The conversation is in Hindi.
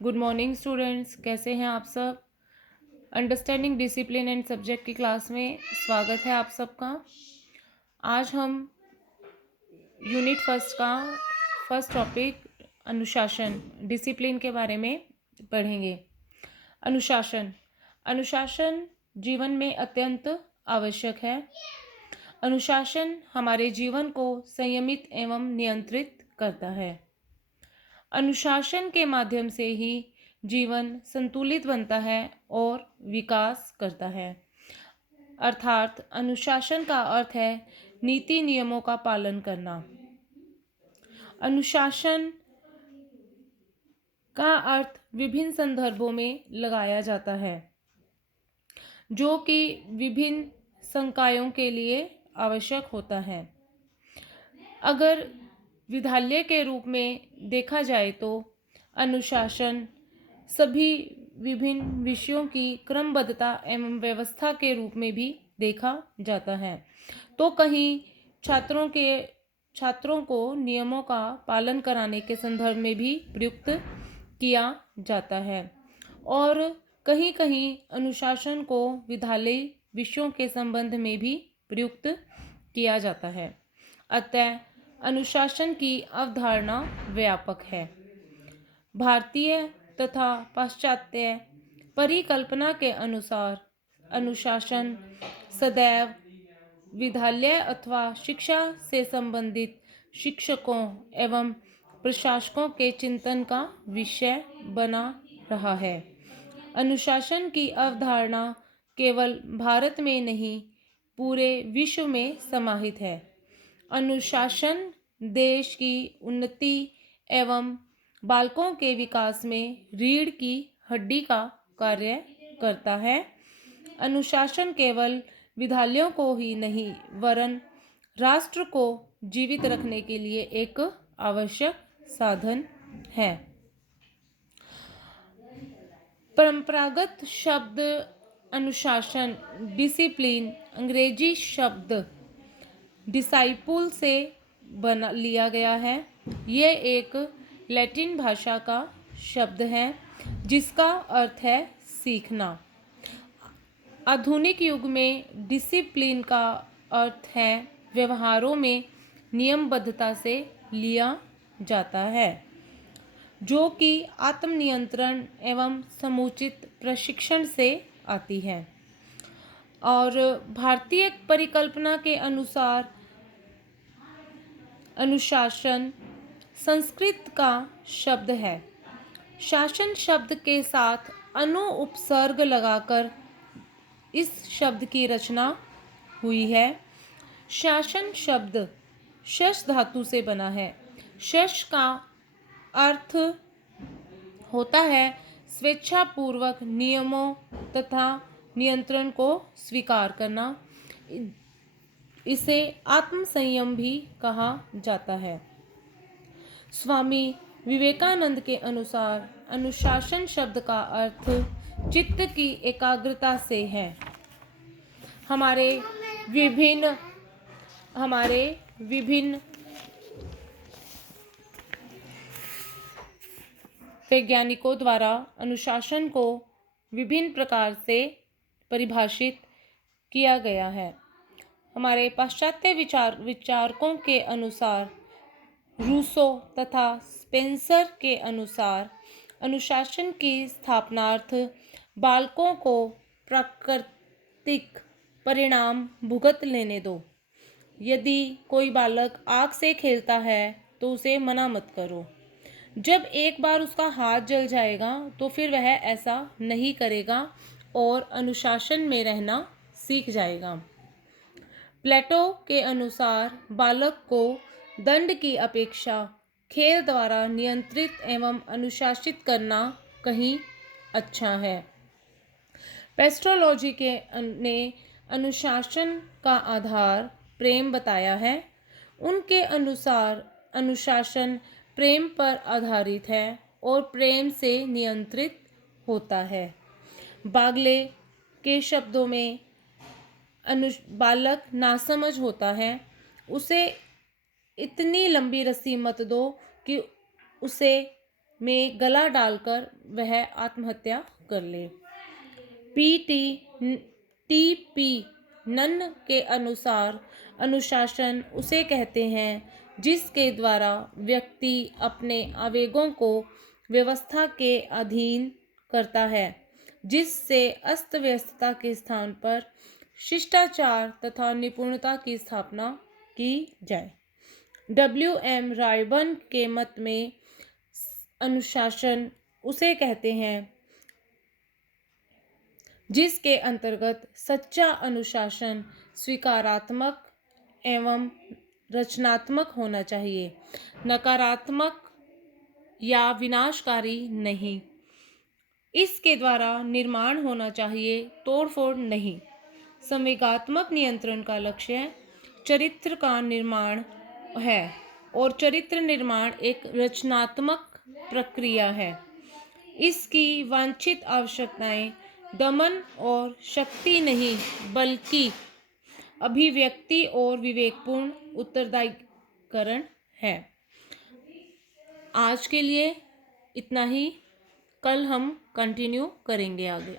गुड मॉर्निंग स्टूडेंट्स, कैसे हैं आप सब। अंडरस्टैंडिंग डिसिप्लिन एंड सब्जेक्ट की क्लास में स्वागत है आप सबका। आज हम यूनिट फर्स्ट का फर्स्ट टॉपिक अनुशासन डिसिप्लिन के बारे में पढ़ेंगे। अनुशासन अनुशासन जीवन में अत्यंत आवश्यक है। अनुशासन हमारे जीवन को संयमित एवं नियंत्रित करता है। अनुशासन के माध्यम से ही जीवन संतुलित बनता है और विकास करता है। अर्थात अनुशासन का अर्थ है नीति नियमों का पालन करना। अनुशासन का अर्थ विभिन्न संदर्भों में लगाया जाता है, जो कि विभिन्न संकायों के लिए आवश्यक होता है। अगर विद्यालय के रूप में देखा जाए तो अनुशासन सभी विभिन्न विषयों की क्रमबद्धता एवं व्यवस्था के रूप में भी देखा जाता है। तो कहीं छात्रों को नियमों का पालन कराने के संदर्भ में भी प्रयुक्त किया जाता है और कहीं कहीं अनुशासन को विद्यालय विषयों के संबंध में भी प्रयुक्त किया जाता है। अतः अनुशासन की अवधारणा व्यापक है। भारतीय तथा पाश्चात्य परिकल्पना के अनुसार अनुशासन सदैव विद्यालय अथवा शिक्षा से संबंधित शिक्षकों एवं प्रशासकों के चिंतन का विषय बना रहा है। अनुशासन की अवधारणा केवल भारत में नहीं, पूरे विश्व में समाहित है। अनुशासन देश की उन्नति एवं बालकों के विकास में रीढ़ की हड्डी का कार्य करता है। अनुशासन केवल विद्यालयों को ही नहीं, वरन राष्ट्र को जीवित रखने के लिए एक आवश्यक साधन है। परंपरागत शब्द अनुशासन डिसिप्लिन अंग्रेजी शब्द डिसाइपुल से बना लिया गया है। यह एक लैटिन भाषा का शब्द है जिसका अर्थ है सीखना। आधुनिक युग में डिसिप्लिन का अर्थ है व्यवहारों में नियमबद्धता से लिया जाता है, जो कि आत्मनियंत्रण एवं समुचित प्रशिक्षण से आती है। और भारतीय परिकल्पना के अनुसार अनुशासन संस्कृत का शब्द है। शासन शब्द के साथ अनु उपसर्ग लगाकर इस शब्द की रचना हुई है। शासन शब्द शश धातु से बना है। शश का अर्थ होता है स्वेच्छापूर्वक नियमों तथा नियंत्रण को स्वीकार करना। इसे आत्म संयम भी कहा जाता है। स्वामी विवेकानंद के अनुसार अनुशासन शब्द का अर्थ चित्त की एकाग्रता से है। हमारे विभिन्न वैज्ञानिकों द्वारा अनुशासन को विभिन्न प्रकार से परिभाषित किया गया है। हमारे पाश्चात्य विचारकों के अनुसार, रूसो तथा स्पेंसर के अनुसार अनुशासन की स्थापनार्थ बालकों को प्राकृतिक परिणाम भुगत लेने दो। यदि कोई बालक आग से खेलता है तो उसे मना मत करो। जब एक बार उसका हाथ जल जाएगा तो फिर वह ऐसा नहीं करेगा और अनुशासन में रहना सीख जाएगा। प्लेटो के अनुसार बालक को दंड की अपेक्षा खेल द्वारा नियंत्रित एवं अनुशासित करना कहीं अच्छा है। पेस्ट्रोलॉजी ने अनुशासन का आधार प्रेम बताया है। उनके अनुसार अनुशासन प्रेम पर आधारित है और प्रेम से नियंत्रित होता है। बागले के शब्दों में बालक नासमझ होता है। उसे इतनी लंबी रस्सी मत दो कि उसे में गला डालकर वह आत्महत्या कर ले। टीपी नन्न के अनुसार अनुशासन उसे कहते हैं जिसके द्वारा व्यक्ति अपने आवेगों को व्यवस्था के अधीन करता है, जिससे अस्त व्यस्तता के स्थान पर शिष्टाचार तथा निपुणता की स्थापना की जाए। W.M. रायबर्न के मत में अनुशासन उसे कहते हैं जिसके अंतर्गत सच्चा अनुशासन स्वीकारात्मक एवं रचनात्मक होना चाहिए, नकारात्मक या विनाशकारी नहीं। इसके द्वारा निर्माण होना चाहिए, तोड़फोड़ नहीं। संवेगात्मक नियंत्रण का लक्ष्य चरित्र का निर्माण है और चरित्र निर्माण एक रचनात्मक प्रक्रिया है। इसकी वांछित आवश्यकताएं दमन और शक्ति नहीं बल्कि अभिव्यक्ति और विवेकपूर्ण उत्तरदायीकरण है। आज के लिए इतना ही, कल हम कंटिन्यू करेंगे आगे।